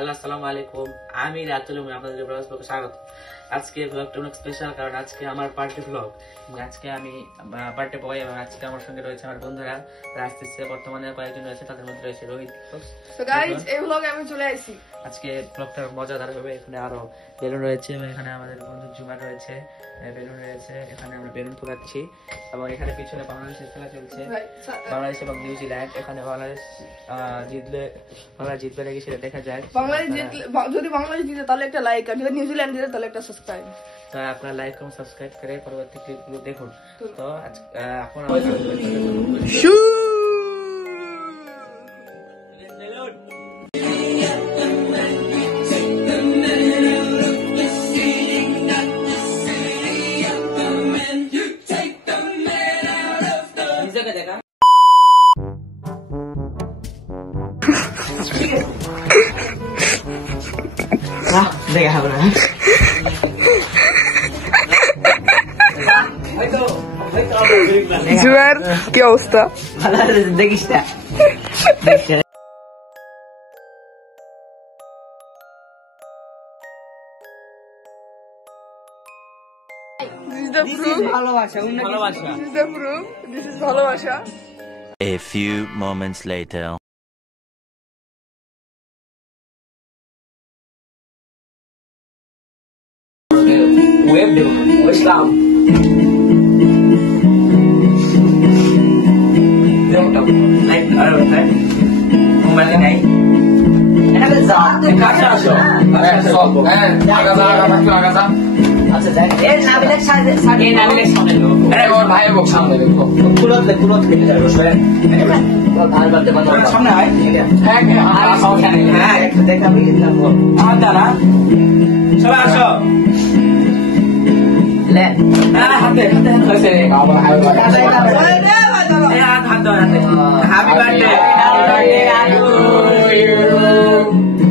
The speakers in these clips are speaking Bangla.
হ্যালো আসসালামু আলাইকুম, আমি রাতুল আপনাদের ব্লগে স্বাগত। আজকে ব্লগটা অনেক স্পেশাল, কারণ আজকে আমার পার্টি ব্লগ। আজকে আমি বার্থডে বয় এবং আজকে আমার সঙ্গে রয়েছে আমার বন্ধুরা আসতেছে, বর্তমানে কয়েকজন রয়েছে, তাদের মধ্যে রয়েছে রোহিত। সো গাইস, এই ব্লগে আমি চলে আসছি। আজকে ব্লগটা মজাদার হবে। এখানে আরো বেলুন রয়েছে এবং এখানে আমাদের বন্ধু জুমার রয়েছে, বেলুন রয়েছে। এখানে আমরা বেলুন ফুলাচ্ছি এবং এখানে পিছনে বাংলাদেশের খেলা চলছে, বাংলাদেশ এবং নিউজিল্যান্ড। এখানে বাংলাদেশ জিতবে নাকি সেটা দেখা যায়। যদি বাংলাদেশ জিতে তাহলে একটা লাইক, আর যদি নিউজিল্যান্ড জিতে তাহলে একটা সাবস্ক্রাইব। তো আপনারা লাইক এবং সাবস্ক্রাইব করে পরবর্তী ক্লিপগুলো দেখুন। তো এখন দেখা হবে না। জুয়ার কি অবস্থা? দেখিস না, A few moments later. web Islam like mobile নাই এটা যা কাছে আসো সব আগা আচ্ছা যাই এ নাবিলের সাথে এই নাবিলের সামনে লোক আরে ওর ভাইয়ের বক সামনে দেখো কুলত থেকে যাবে বসে তো ভাই বলতে বন্ধ সামনে আয় হ্যাঁ আর সমস্যা নেই হ্যাঁ একটু দেখাবি না আর দাঁড়া সবাই আসো ले हाथे कैसे बाबा happy birthday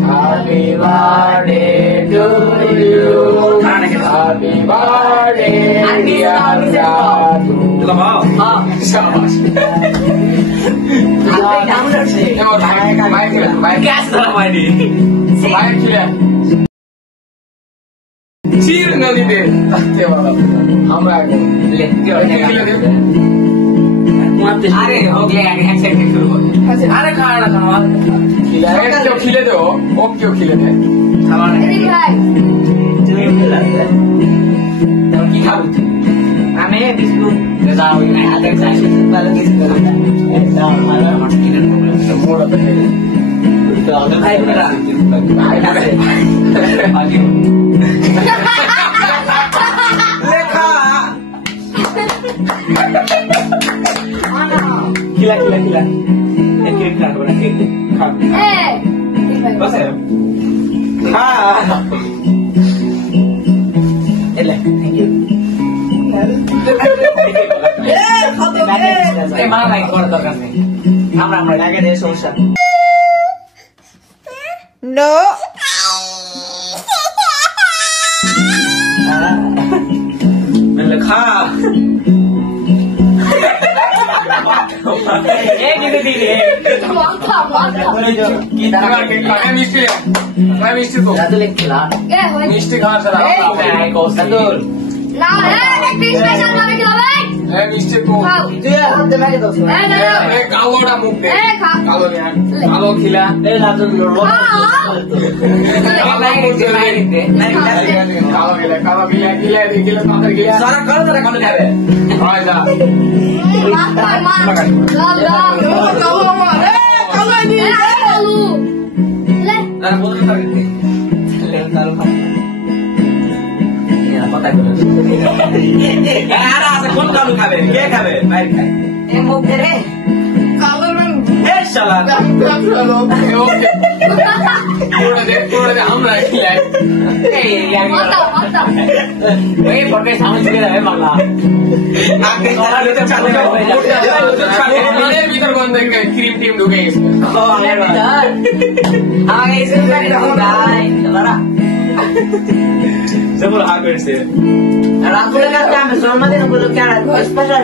happy birthday to you happy birthday लगाओ हां शाबाश आप डाउनलोड से माइक कैसे धरा माइनी माइक किया चीर नदी दे ताते वाला हमरा ले अरे हो गया यार एक्सेप्ट करो अरे खाना खाओ खिला क्यों खिले दो ओ क्यों खिले दे खाना नहीं भाई तो की खाओ हमें बिस्कुट दाओ मैं आधे साइड वाला बिस्कुट ऐसा हमारा मस्तिष्क प्रॉब्लम है मोड़ पे तो आगे भाई मेरा आगे खिला एक केक काट बना केक खा बस है हाँ ले थैंक यू ए मां लाइक कर दरकार नहीं हमरा लागे दे समस्या नो मैंने खा एक कितने दिन है की तरह के खाने मिष्टी है मैं मिष्टी तो दादू लेके खिला मिष्टी खा चला मैं को संदूर ना है स्पेशल वाले खिलावे ए मिष्टी को तू यार हम मैं के दो ए कालोड़ा मुंह पे ए कालो यार कालो खिला ए दादू लो कालो खिला सारा कर तेरा कौन खावे हां जा क्रीम टीम ढुके जबर आगे से रातुल का काम जन्मदिन उपलक्षে স্পেশাল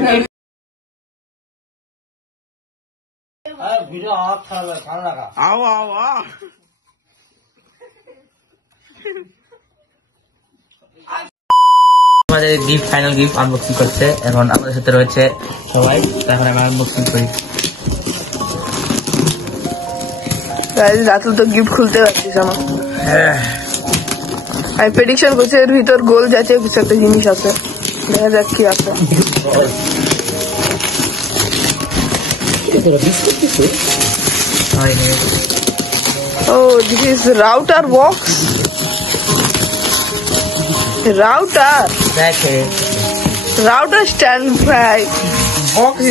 ভিডিও অফ থাকলে ভালো লাগা आओ आओ आओ আমাদের গিফট ফাইনাল গিফট আনবক্সিং করছে এখন আমাদের সাথে রয়েছে সবাই এখন আমরা আনবক্সিং করি রাতুল তো গিফট খুলতে পারছিস আমার আমি প্রেডিকশন করছি এর ভিতর গোল জাতীয় কিছু একটা জিনিস আছে দেখা যাক কি আছে ও this is router box router stand ভাই বক্স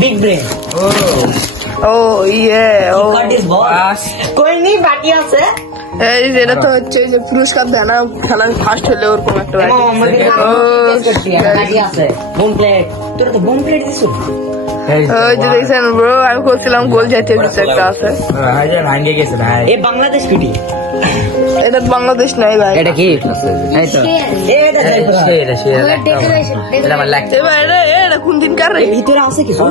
बिग ब्रेन कोई नहीं बाकी আছে এই যেটা তো হচ্ছে যে পুরস্কার দেয় না খেলায় ফার্স্ট হলে ওরকম একটা ওই যে দেখছেন ব্রো আমি বলছিলাম গোল জাতীয় কিছু একটা আছে বাংলাদেশ কুটি এটা বাংলাদেশ নাই ভাই এটা কি এটা কোন দিন কার রে ভিতরে আছে কিছু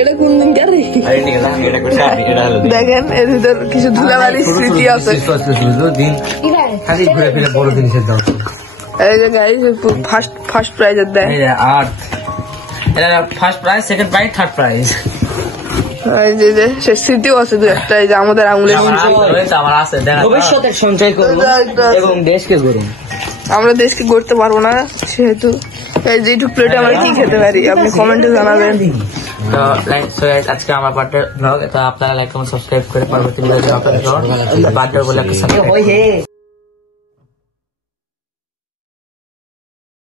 এটা কোন দিন কার রে দেখেন এর ভিতর কিছু ধুলাবালির স্মৃতি আছে খালি ঘুরে ফিরে বড় জিনিসের দাম এই যে গাইস ফার্স্ট প্রাইজ দেয় আর এটা first prize second prize third prize এই যে সে স্মৃতিও আছে দু একটা এই যে আমাদের আঙুলের আমার আছে ভবিষ্যতের সঞ্চয় করব এবং দেশকে গড়ব আমরা দেশকে গড়তে পারবো না সেহেতু এই যে এইটুক প্লেটে আমরা কি খেতে পারি আপনি কমেন্টে জানাবেন তো লাইক সো আজকে আমার বার্থডে ব্লগ তো আপনারা লাইক কমেন্ট সাবস্ক্রাইব করে পরবর্তী ভিডিও আপনাদের বার্থডে বলে একটা